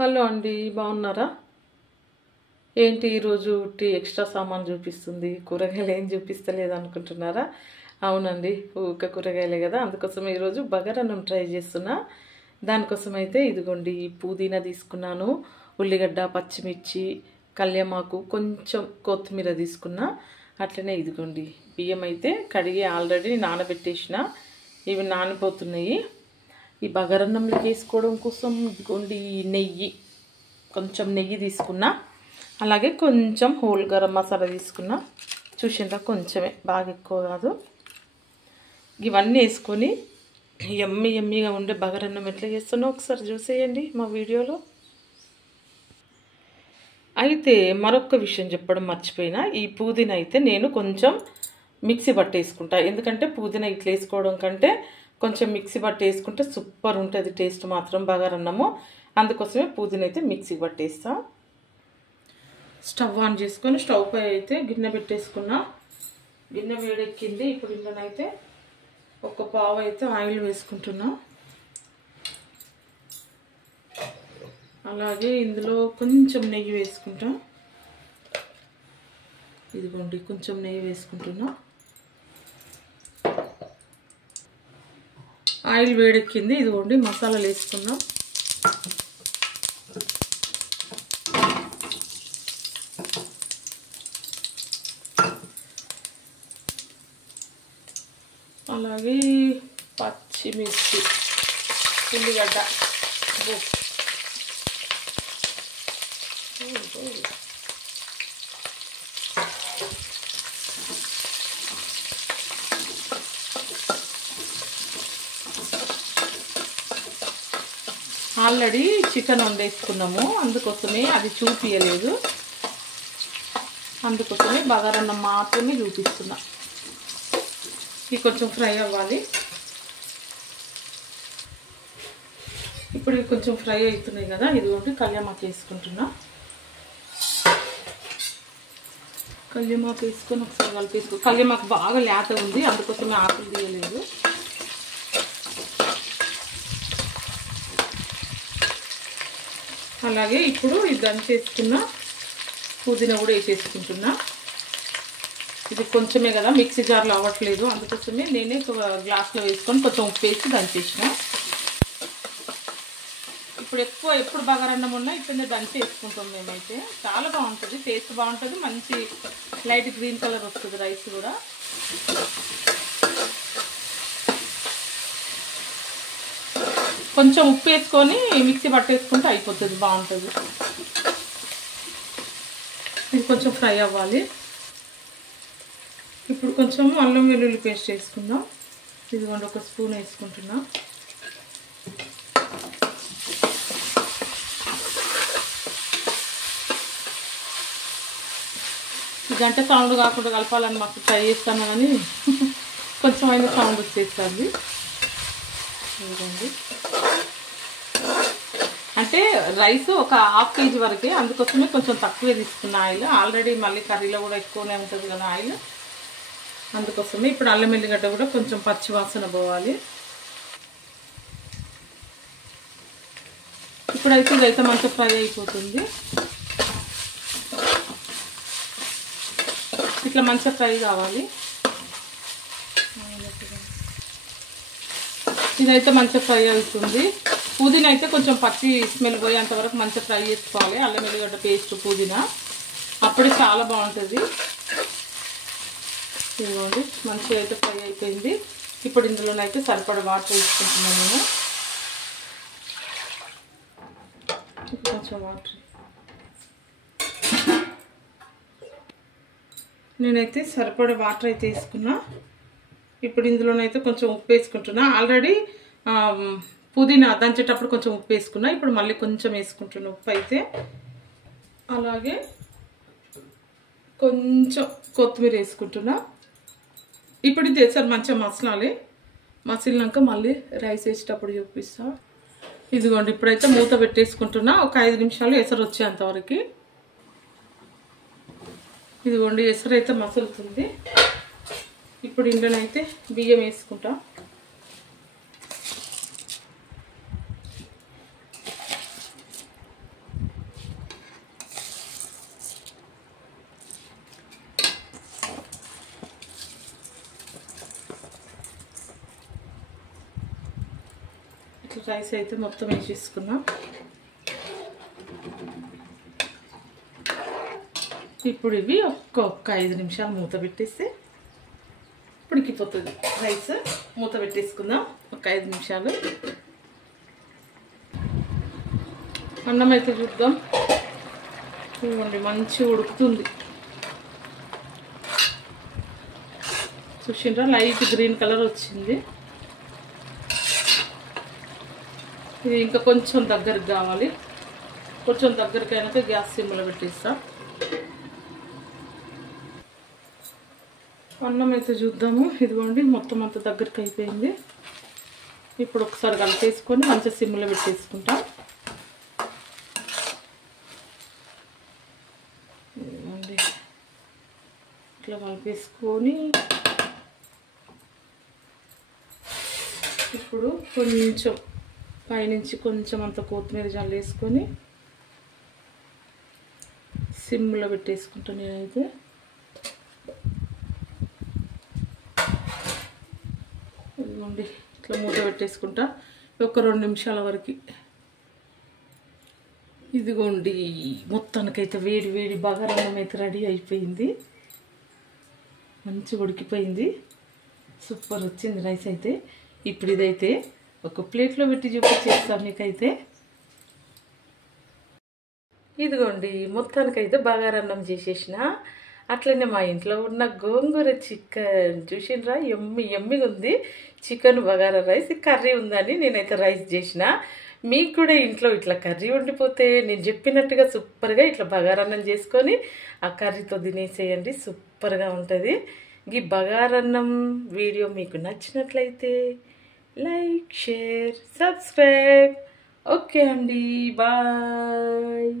Hello అండి, బాగున్నారా? ఏంటి ఈరోజు ఎక్స్ట్రా సామాన్ చూపిస్తుంది, కూరగాయలు ఏం చూపిస్తలేదు అనుకుంటున్నారా? అవునండి, ఊక కూరగాయలే కదా, అందుకోసం ఈరోజు బగారన్నం ట్రై చేస్తున్నా. దానికోసం అయితే ఇదిగోండి పుదీనా తీసుకున్నాను, ఉల్లిగడ్డ, పచ్చిమిర్చి, కళ్యామాకు, కొంచెం కొత్తిమీర తీసుకున్నా. అట్లనే ఇదిగోండి బియ్యం అయితే కడిగి ఆల్రెడీ నానబెట్టేసిన, ఇవి నానిపోతున్నాయి. ఈ బగారన్నంలోకి వేసుకోవడం కోసం ఇదిగోండి నెయ్యి, కొంచెం నెయ్యి తీసుకున్నా. అలాగే కొంచెం హోల్ గరం మసాలా తీసుకున్నా. చూసిందా, కొంచెమే, బాగా ఎక్కువ కాదు. ఇవన్నీ వేసుకొని ఎమ్మిగా ఉండే బగారన్నం ఎట్లా చేస్తున్నా ఒకసారి చూసేయండి మా వీడియోలో. అయితే మరొక విషయం చెప్పడం మర్చిపోయినా, ఈ పుదీనా అయితే నేను కొంచెం మిక్సీ పట్టేసుకుంటా. ఎందుకంటే పుదీనా ఇట్లా వేసుకోవడం కంటే కొంచెం మిక్సీ పట్టి వేసుకుంటే సూపర్ ఉంటుంది టేస్ట్ మాత్రం బగారన్నము. అందుకోసమే పుదీనా అయితే మిక్సీ పట్టేస్తా. స్టవ్ ఆన్ చేసుకొని స్టవ్ పై అయితే గిన్నె పెట్టేసుకున్నా. గిన్నె వేడెక్కింది. ఇప్పుడు ఇందులోనైతే ఒక పావు అయితే ఆయిల్ వేసుకుంటున్నా. అలాగే ఇందులో కొంచెం నెయ్యి వేసుకుంటా. ఇదిగోండి కొంచెం నెయ్యి వేసుకుంటున్నా. ఆయిల్ వేడెక్కింది. ఇదిగోండి మసాలాలు వేసుకున్నాం. అలాగే పచ్చిమిర్చి, ఉల్లిగడ్డ, ఆల్రెడీ చికెన్ వండేసుకున్నాము, అందుకోసమే అది చూపించలేదు. అందుకోసమే బగారన్నం మాత్రమే చూపిస్తున్నా. ఇవి కొంచెం ఫ్రై అవ్వాలి. ఇప్పుడు ఇవి కొంచెం ఫ్రై అవుతున్నాయి కదా, ఇదిగోండి కళ్యామాకు వేసుకుంటున్నా. కళ్యామాకు వేసుకొని ఒకసారి కలిపేసుకో. కళ్యామాకు బాగా లేత ఉంది, అందుకోసమే ఆకులు తీయలేదు. అలాగే ఇప్పుడు ఇది దంచేసుకున్న పుదీనా కూడా వేసేసుకుంటున్నా. ఇది కొంచెమే కదా, మిక్సీ జార్లో అవ్వట్లేదు, అందుకోసమే నేనే ఒక గ్లాస్లో వేసుకొని కొంచెం ఉప్పు వేసి దంచేసిన. ఇప్పుడు ఎప్పుడు బగారన్నం ఉన్నా ఇట్లనే దంచి వేసుకుంటాం మేమైతే. చాలా బాగుంటుంది, టేస్ట్ బాగుంటుంది, మంచి లైట్ గ్రీన్ కలర్ వస్తుంది రైస్ కూడా. కొంచెం ఉప్పు వేసుకొని మిక్సీ పట్టేసుకుంటే అయిపోతుంది, బాగుంటుంది. ఇది కొంచెం ఫ్రై అవ్వాలి. ఇప్పుడు కొంచెం అల్లం వెల్లుల్లి పేస్ట్ వేసుకుందాం. ఇదిగోండి ఒక స్పూన్ వేసుకుంటున్నా. గంట సౌండ్ కాకుండా కలపాలని మాకు ట్రై చేస్తాను, కానీ కొంచెం అయినా సౌండ్ వచ్చేస్తుంది. ఇదిగోండి, అంటే రైస్ ఒక హాఫ్ కేజీ వరకే, అందుకోసమే కొంచెం తక్కువే తీసుకున్న ఆయిల్. ఆల్రెడీ మళ్ళీ కర్రీలో కూడా ఎక్కువనే ఉంటుంది కదా ఆయిల్, అందుకోసమే. ఇప్పుడు అల్లం ఎల్లిగడ్డ కూడా కొంచెం పచ్చి వాసన పోవాలి. ఇప్పుడైతే ఇదైతే మంచిగా ఫ్రై అయిపోతుంది. ఇట్లా మంచిగా ఫ్రై కావాలి. ఇదైతే మంచిగా ఫ్రై అవుతుంది. పుదీనా అయితే కొంచెం పచ్చి స్మెల్ పోయేంతవరకు మంచిగా ఫ్రై చేసుకోవాలి. అల్లం ఎల్లిగడ్డ పేస్ట్, పుదీనా, అప్పుడే చాలా బాగుంటుంది. ఇదిగోండి మంచిగా అయితే ఫ్రై అయిపోయింది. ఇప్పుడు ఇందులోనైతే సరిపడా వాటర్ వేసుకుంటున్నాను నేను. కొంచెం వాటర్ నేనైతే సరిపడా వాటర్ అయితే వేసుకున్నా. ఇప్పుడు ఇందులోనైతే కొంచెం ఉప్పు వేసుకుంటున్నా. ఆల్రెడీ పుదీనా దంచేటప్పుడు కొంచెం ఉప్పు వేసుకున్నా, ఇప్పుడు మళ్ళీ కొంచెం వేసుకుంటున్నా ఉప్పు అయితే. అలాగే కొంచెం కొత్తిమీర వేసుకుంటున్నా. ఇప్పుడు ఇది వేసారు మంచిగా మసలాలి. మసిలినాక మళ్ళీ రైస్ వేసేటప్పుడు చూపిస్తా. ఇదిగోండి ఇప్పుడైతే మూత పెట్టేసుకుంటున్నా, ఒక 5 నిమిషాలు ఎసరు వచ్చేంతవరకు. ఇదిగోండి ఎసరు అయితే మసులుతుంది. ఇప్పుడు ఇందులోనైతే బియ్యం వేసుకుంటా. రైస్ అయితే మొత్తం వేసేసుకుందాం. ఇప్పుడు ఇవి ఒక్క 5 నిమిషాలు మూత పెట్టేస్తే ఉడికిపోతుంది. రైస్ మూత పెట్టేసుకుందాం ఒక 5 నిమిషాలు. అన్నం అయితే చూద్దాం. చూడండి మంచిగా ఉడుకుతుంది. చూసిండ్రా లైట్ గ్రీన్ కలర్ వచ్చింది. ఇది ఇంకా కొంచెం దగ్గరికి కావాలి. కొంచెం దగ్గరికి అయినాక గ్యాస్ సిమ్లో పెట్టేస్తా. అన్నం అయితే చూద్దాము. ఇదిగోండి మొత్తం అంత దగ్గరికి అయిపోయింది. ఇప్పుడు ఒకసారి కలిపేసుకొని మంచిగా సిమ్లో పెట్టేసుకుంటా. ఇదిగోండి ఇట్లా కలిపేసుకొని ఇప్పుడు కొంచెం పైనుంచి కొంచెం అంత కొత్తిమీర జల్లేసుకొని సిమ్లో పెట్టేసుకుంటా. నేనైతే ఇదిగోండి ఇట్లా మూత పెట్టేసుకుంటా ఒక 2 నిమిషాల వరకు. ఇదిగోండి మొత్తానికైతే వేడి వేడి బగారన్నం అయితే రెడీ అయిపోయింది. మంచిగా ఉడికిపోయింది. సూపర్ వచ్చింది రైస్ అయితే. ఇప్పుడు ఇదైతే ఒక ప్లేట్లో పెట్టి చూపించేస్తాను మీకైతే. ఇదిగోండి మొత్తానికైతే బగారన్నం చేసేసిన. అట్లనే మా ఇంట్లో ఉన్న గోంగూర చికెన్ చూసిండ్రా, ఎమ్మిగా ఉంది. చికెన్ బగారా రైస్, కర్రీ ఉందని నేనైతే రైస్ చేసిన. మీకు కూడా ఇంట్లో ఇట్లా కర్రీ వండిపోతే నేను చెప్పినట్టుగా సూపర్గా ఇట్లా బగారన్నం చేసుకొని ఆ కర్రీతో తినేసేయండి. సూపర్గా ఉంటుంది. ఈ బగారన్నం వీడియో మీకు నచ్చినట్లయితే లైక్, షేర్, సబ్స్క్రైబ్. ఓకే అండి, బాయ్.